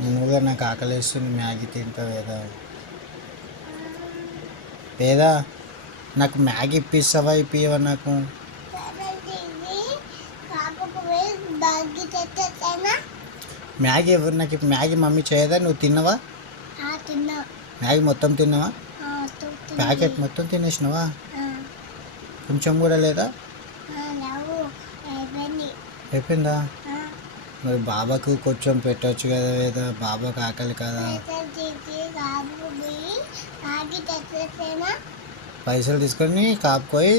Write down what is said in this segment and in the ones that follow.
నువ్వుగా నాకు ఆకలిస్తుంది, మ్యాగీ తింటావు వేదా. వేదా, నాకు మ్యాగీ ఇప్పిస్తావా, ఇప్పివా నాకు? మ్యాగీ ఎవరు నాకు మ్యాగీ మమ్మీ చేయదా? నువ్వు తిన్నావా? మ్యాగీ మొత్తం తిన్నావా? ప్యాకెట్ మొత్తం తినేసినావా? కొంచెం కూడా లేదా? అయిపోయిందా? మరి బాబాకు కొంచెం పెట్టచ్చు కదా వేదా, బాబాకు ఆకలి కదా. పైసలు తీసుకొని కాపుకోయి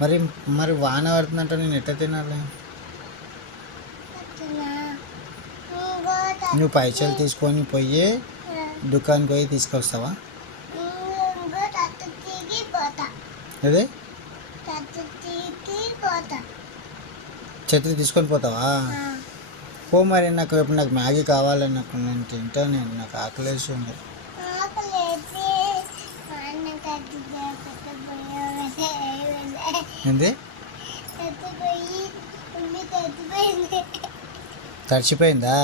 మరి మరి వాన పడుతుందంట, నేను ఎట్లా తినాలి? నువ్వు పైసలు తీసుకొని పోయి దుకాణానికి పోయి తీసుకొస్తావా? అదే ఛత్రి తీసుకొని పోతావా? పో మరి. నాకు మ్యాగీ కావాలి, నేను తింటాను, నాకు ఆకలేసి ఉంది. ఏంది? తడిచిపోయిందా?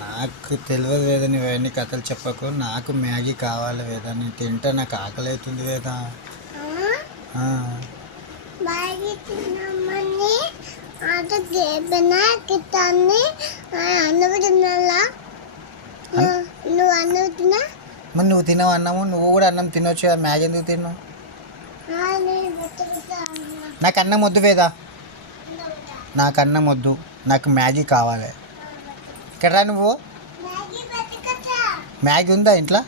నాకు తెలియదు వేదా, నువ్వు అవన్నీ కథలు చెప్పకు. నాకు మ్యాగీ కావాలి వేదా, నేను తింటా, నాకు ఆకలి అవుతుంది వేదా. మరి నువ్వు తినవు అన్నము, నువ్వు కూడా అన్నం తినొచ్చు కదా, మ్యాగీ ఎందుకు తిన్నావు? నాకు అన్నం వద్దు వేదా, నాకు అన్నం వద్దు, నాకు మ్యాగీ కావాలి. ఎక్కడరా నువ్వు? మ్యాగీ ఉందా ఇంట్లో?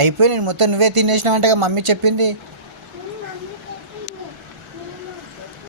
అయిపోయి నేను మొత్తం నువ్వే తినేసినావంటే మమ్మీ చెప్పింది.